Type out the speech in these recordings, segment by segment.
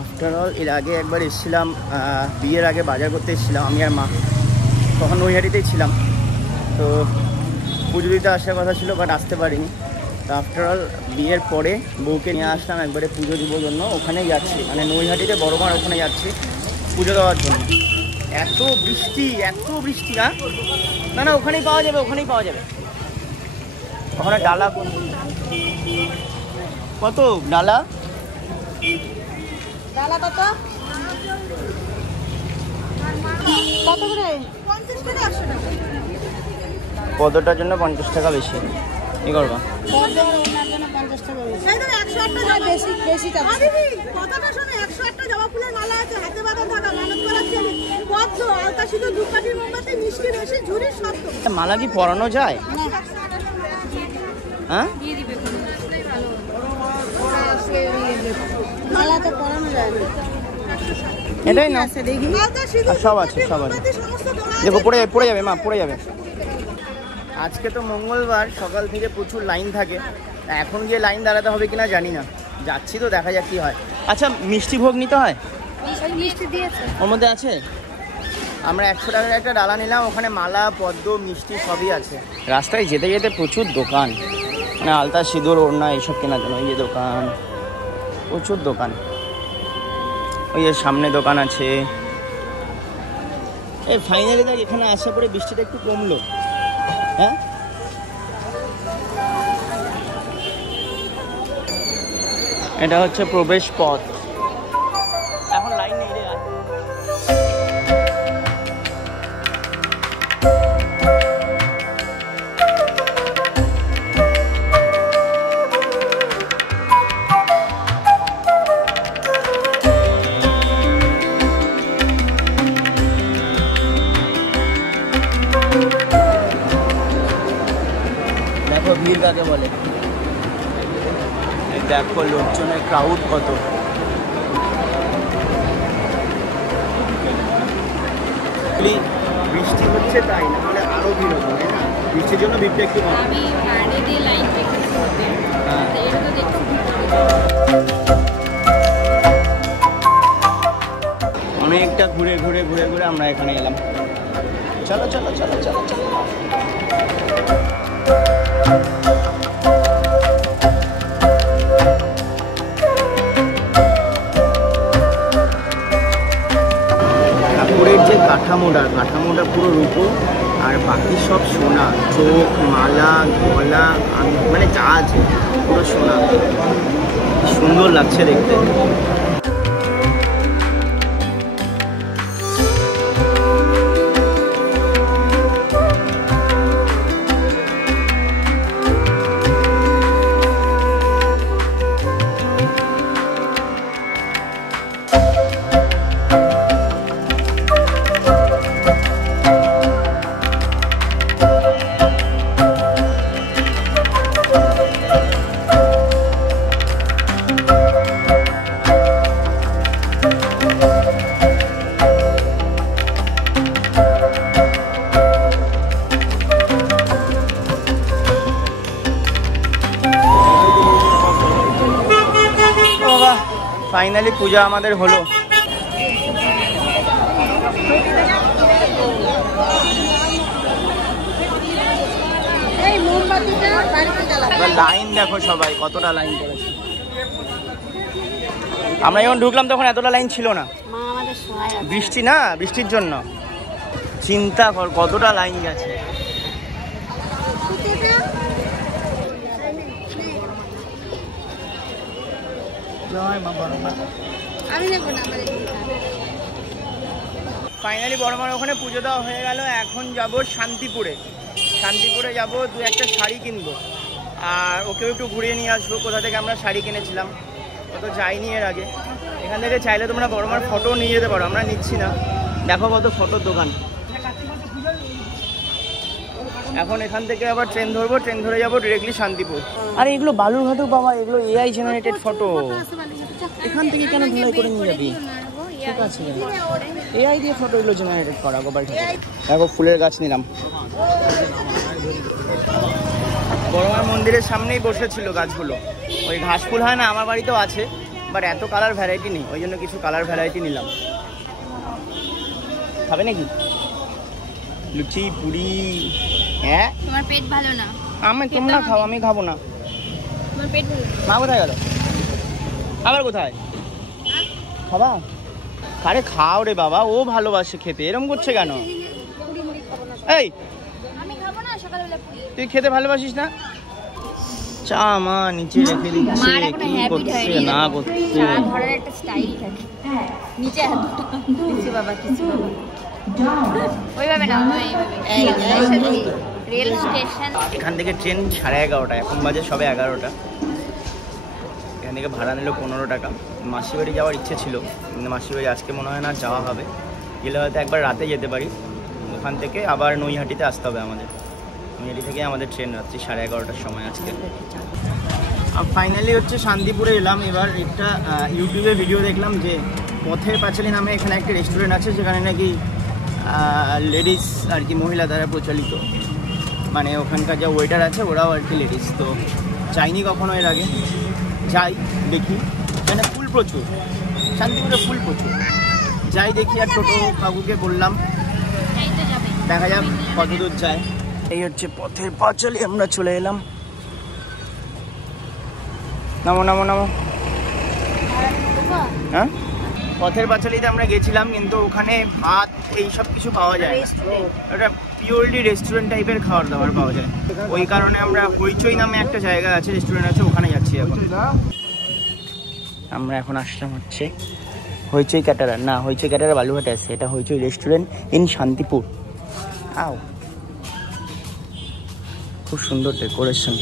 After all এর আগে একবার এসেছিলাম, বিয়ের আগে বাজার করতে এসেছিলাম আমি আর মা, তখন নৈহাটিতেই ছিলাম। তো পুজো দিতে আসার কথা ছিল, বাট আসতে পারিনি। তো আফটার অল বিয়ের পরে বউকে নিয়ে আসলাম একবারে পুজো দিবার জন্য, ওখানেই যাচ্ছি, মানে নৈহাটিতে বড়মার ওখানে যাচ্ছি পুজো দেওয়ার জন্য। এত বৃষ্টি না না ওখানেই পাওয়া যাবে, ওখানে ডালা কত ডালা কত করে? পদটার জন্য 50 টাকা বেশি। কি করবা? মালা কি পরানো যায়? হ্যাঁ মালা তো পরানো যায় না। এটাই না, সব আছে দেখো, পড়ে যাবে মা, পড়ে যাবে। আজকে তো মঙ্গলবার, সকাল থেকে প্রচুর লাইন থাকে, এখন গিয়ে লাইন দাঁড়াতে হবে কিনা জানি না, যাচ্ছি তো দেখা যাক কি হয়। আচ্ছা মিষ্টি ভোগ নিতে হয়? ওর মধ্যে আছে। আমরা 100 টাকার একটা ডালা নিলাম, ওখানে মালা পদ্ম মিষ্টি সবই আছে। রাস্তায় যেতে যেতে প্রচুর দোকান, মানে আলতা সিঁদুর ওড়না এইসব কেনার জন্য। এই যে দোকান, প্রচুর দোকান, ওই যে সামনে দোকান আছে। এই ফাইনালি দেখ এখানে আসার পরে বৃষ্টিটা একটু কমলো। হ্যাঁ এটা হচ্ছে প্রবেশ পথ, এখন লাইন নেই রে। দেখো ভিড় কাকে বলে, দেখো লোকজনের ক্রাউড কত। বৃষ্টি হচ্ছে তাই না হলে আরো ভিড় হতো, তাই না? বৃষ্টির জন্য ভিড়টা একটু কম। অনেকটা ঘুরে ঘুরে আমরা এখানে এলাম। চলো চলো চলো চলো চলো। ঠাকুরের যে কাঠামোটা পুরো রূপো, আর বাকি সব সোনা, চোখ মালা গলা মানে যা আছে পুরো সোনা, সুন্দর লাগছে দেখতে। ফাইনালি পূজা আমাদের হলো। লাইন দেখো সবাই কতটা লাইন করেছে। আমরা যখন ঢুকলাম তখন এতটা লাইন ছিল না, বৃষ্টি না, বৃষ্টির জন্য। চিন্তা কর কতটা লাইন গেছে। ফাইনালি বড়মার ওখানে পুজো দেওয়া হয়ে গেল। এখন যাব শান্তিপুরে যাব, 2-1টা শাড়ি কিনবো, আর ওকেও একটু ঘুরিয়ে নিয়ে আসবো কোথা থেকে আমরা শাড়ি কিনেছিলাম। ও তো যাইনি এর আগে। এখান থেকে চাইলে তোমরা বড়মার ফটো নিয়ে যেতে পারো, আমরা নিচ্ছি না। দেখো কত ফটোর দোকান। এখন এখান থেকে আবার ট্রেন ধরবো, ট্রেন ধরে যাবো ডিরেক্টলি শান্তিপুর। আরে এগুলো বালুরঘাটও বাবা, এগুলো এআই জেনারেটেড ফটো। এখান থেকে কেন ধুলাই করে নিয়ে যাবি? ঠিক আছে, এআই দিয়ে ফটো এগুলো জেনারেটেড করা গোপাল। দেখো ফুলের গাছ নিলাম, বড়মার মন্দিরের সামনেই বসেছিল গাছগুলো। ওই ঘাস ফুল হয় না, আমার বাড়িতেও আছে, বাট এত কালার ভ্যারাইটি নেই, ওই জন্য কিছু কালার ভ্যারাইটি নিলাম। খাবে নাকি লুচি পুরি? হ্যাঁ তোমার পেট ভালো না। তোমরা খাও, আমি খাবো না। তোমার পেট ভালো। মা কোথায় গেল? আবার কোথায় খাবা? আরে খাও রে বাবা, ও ভালোবাসে খেতে, এরম করছে কেন? এই আমি খাবো না সকালবেলা পুরি। তুই খেতে ভালোবাসিস না? চা মা নিচে রেখে দিচ্ছে, কি করছে না করছে। চা ধরার একটা স্টাইল থাকে। নিচে হাত নিচে বাবা, কিছু বাবা ওইভাবে না, এইভাবে। রেল স্টেশন এখান থেকে ট্রেন 11:30, এখন বাজে সবে 11টা। এখান থেকে ভাড়া নিল 15 টাকা। মাসির বাড়ি যাওয়ার ইচ্ছে ছিল, কিন্তু মাসির বাড়ি আজকে মনে হয় না যাওয়া হবে। গেলে হয়তো একবার রাতে যেতে পারি। ওখান থেকে আবার নৈহাটিতে আসতে হবে আমাদের। নৈহাটি থেকে আমাদের ট্রেন রাত্রি 11:30টার সময় আজকে। আর ফাইনালি হচ্ছে শান্তিপুরে এলাম। এবার একটা ইউটিউবে ভিডিও দেখলাম যে পথের পাঁচালী নামে এখানে একটা রেস্টুরেন্ট আছে, যেখানে নাকি লেডিস আর কি, মহিলা দ্বারা প্রচলিত। মানে ওখানকার যা ওয়েটার আছে ওরাও আর কি লেডিস। তো যাইনি কখনো এর আগে, যাই দেখি। মানে ফুল প্রচুর, শান্তিপুরে ফুল প্রচুর। যাই দেখি। আর টোটো কাকুকে বললাম দেখা যাক কত দূর যায়। এই হচ্ছে পথের পাঁচালী, আমরা চলে এলাম। নামো নামো নামো। হ্যাঁ, পথের পাঁচালীতে আমরা গেছিলাম, কিন্তু ওখানে ভাত এইসব কিছু পাওয়া যায় না। ওটা পিওরলি রেস্টুরেন্ট টাইপের খাবার দাবার পাওয়া যায়। ওই কারণে আমরা হইচই নামে একটা জায়গা আছে, রেস্টুরেন্ট আছে, ওখানে যাচ্ছি এখন। আমরা এখন আসলাম হচ্ছে হইচই ক্যাটারা, না হইচই ক্যাটারা বালুঘাটে আছে। এটা হইচই রেস্টুরেন্ট ইন শান্তিপুর। আও, খুব সুন্দর ডেকোরেশন।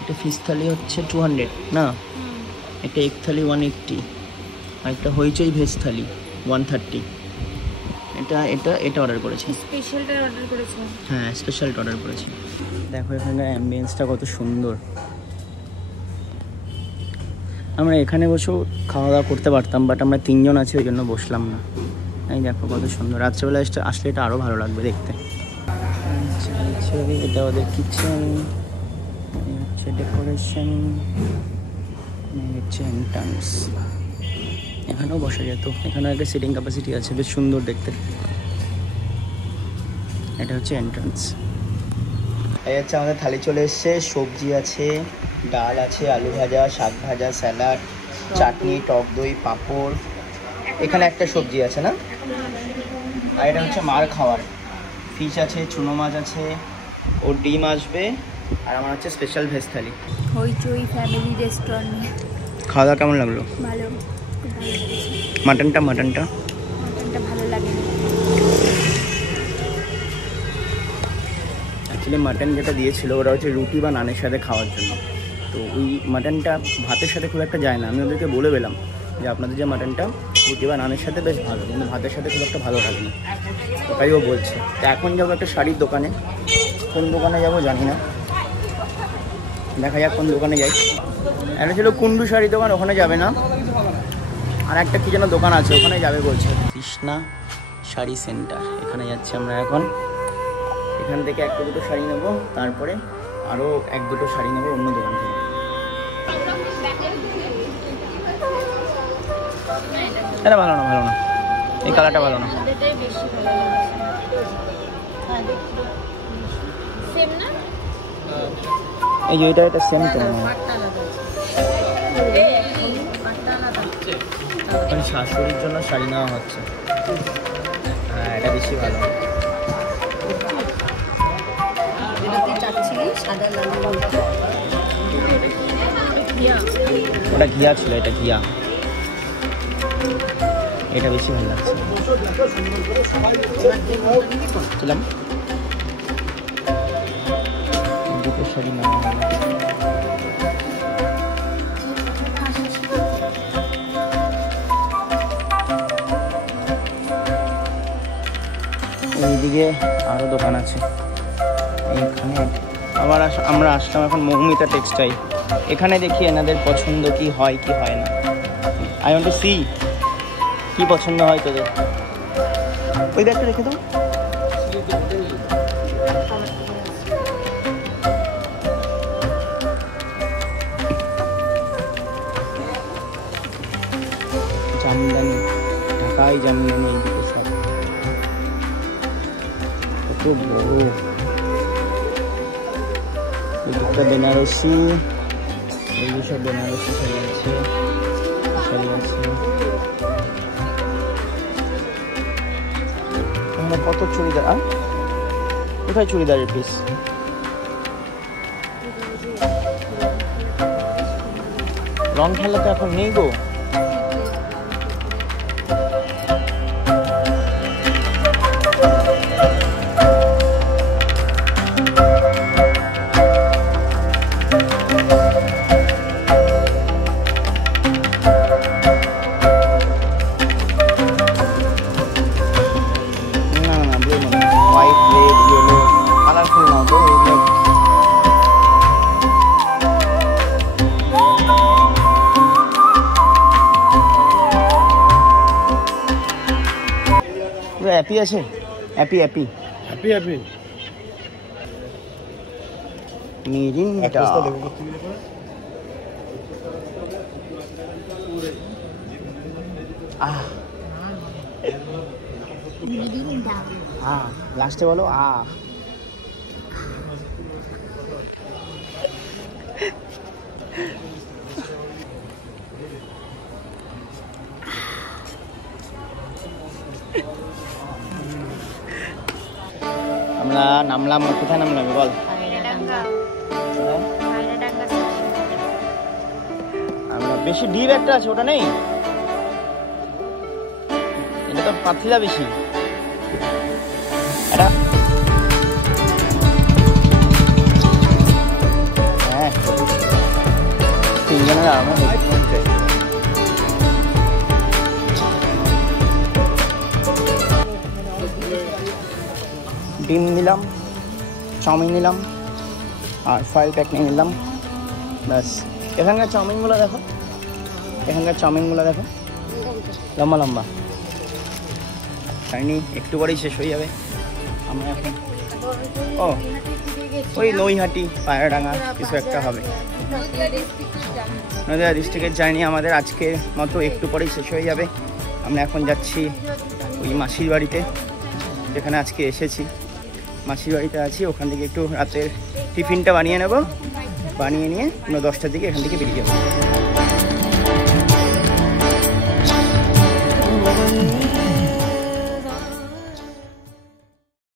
এটা ফিশ থালি হচ্ছে 200 না, একটা এগ থালি 180, আর একটা হইচই ভেজ থালি 130। এটা অর্ডার করেছি। স্পেশালটা অর্ডার করেছো? হ্যাঁ, স্পেশালটা অর্ডার করেছি। দেখো এখানে অ্যাম্বিয়েন্সটা কত সুন্দর। আমরা এখানে বসেও খাওয়া দাওয়া করতে পারতাম, বাট আমরা 3 জন আছি, ওই জন্য বসলাম না। এই দেখো কত সুন্দর। রাত্রেবেলা আসলে এটা আরও ভালো লাগবে দেখতে। এটা ওদের কিচেন, হচ্ছে ডেকোরেশন, হচ্ছে এন্ট্রান্স। এখানেও বসা যেত, এখানে একটা সিটিং ক্যাপাসিটি আছে, বেশ সুন্দর দেখতে। এটা হচ্ছে এন্ট্রান্স। এই হচ্ছে আমাদের থালি চলে এসছে। সবজি আছে, ডাল আছে, আলু ভাজা, শাক ভাজা, স্যালাড, চাটনি, টক দই, পাঁপড়। এখানে একটা সবজি আছে না, আর এটা হচ্ছে মার খাওয়ার। ফিশ আছে, চুনো মাছ আছে, ওর ডিম আসবে, আর আমার হচ্ছে স্পেশাল ভেজ থালি। হইচই ফ্যামিলি রেস্টুরেন্ট। খাওয়া দাওয়া কেমন লাগলো? ভালো, মাটনটা ভালো লাগে। অ্যাকচুয়ালি মাটন যেটা দিয়েছিল ওরা হচ্ছে রুটি বা নানের সাথে খাওয়ার জন্য। তো ওই মাটনটা ভাতের সাথে খুব একটা যায় না। আমি ওদেরকে বলে পেলাম যে আপনাদের যে মাটনটা রুটি বা নানের সাথে বেশ ভালো, কিন্তু ভাতের সাথে খুব একটা ভালো লাগে না। ওটাই ও বলছে। তো এখন যাবো একটা শাড়ির দোকানে। কোন দোকানে যাবো জানি না, দেখা যাক কোন দোকানে যাই। একটা ছিল কুন্ডু শাড়ি দোকান, ওখানে যাবে না। আর একটা কি যেন দোকান আছে, ওখানে যাবে বলছে। কৃষ্ণা শাড়ি সেন্টার, এখানে যাচ্ছি আমরা এখন। এখান থেকে 1-2 শাড়ি নেবো, তারপরে আরও 1-2 শাড়ি নেবো অন্য দোকান থেকে। এটা ভালো না, এই কালারটা ভালো না। এই যে এটা সেম তো শাশুড়ির জন্য শাড়ি নেওয়া হচ্ছে। হ্যাঁ, এটা বেশি ভালো। ওটা ঘিয়া ছিল, এটা ঘিয়া। এটা বেশি ভালো লাগছে। দুটো শাড়ি নেওয়া হলো। এইদিকে আরও দোকান আছে। এইখানে আবার আমরা আসলাম এখন মৌমিতা টেক্সটাইল। এখানে দেখি এনাদের পছন্দ কি হয় কি হয় না। আই ওয়ান্ট টু সি কি পছন্দ হয় তোদের। ওই ব্যাগটা রেখে দাও। সবাই জানিয়ে নেই সব কত বড়। এদিকটা বেনারসি, এই সব বেনারসি শাড়ি আছে, শাড়ি আছে। কত চুড়িদার, কোথায় চুড়িদারের পিস? রং খেলা তো এখন নেই গো। হ্যাপি আছে, happy happy happy happy Mirinda. লাস্টে বলো আমরা নামলাম, কোথায় নামলাম বল? আমরা বেশি ডিপ একটা আছে, ওটা নেই, এটা তো পাতলা বেশি। এটা হ্যাঁ, তিনজনের ডিম নিলাম, চাউমিন নিলাম আর ফয়েল প্যাক নিয়ে নিলাম, ব্যাস। এখানকার চাউমিনগুলো দেখো, এখানকার চাউমিনগুলো দেখো, লম্বা লম্বা, খাইনি, একটু পরেই শেষ হয়ে যাবে। আমরা এখন ওই নৈহাটি পায়রাডাঙ্গা কিছু একটা হবে। নদিয়া ডিস্ট্রিক্টের জার্নি আমাদের আজকের মতো একটু পরেই শেষ হয়ে যাবে। আমরা এখন যাচ্ছি ওই মাসির বাড়িতে, যেখানে আজকে এসেছি। মাসির বাড়িতে আছি, ওখান থেকে একটু রাতের টিফিনটা বানিয়ে নেব, বানিয়ে নিয়ে আমরা 10টার দিকে এখান থেকে বেরিয়ে যাবো।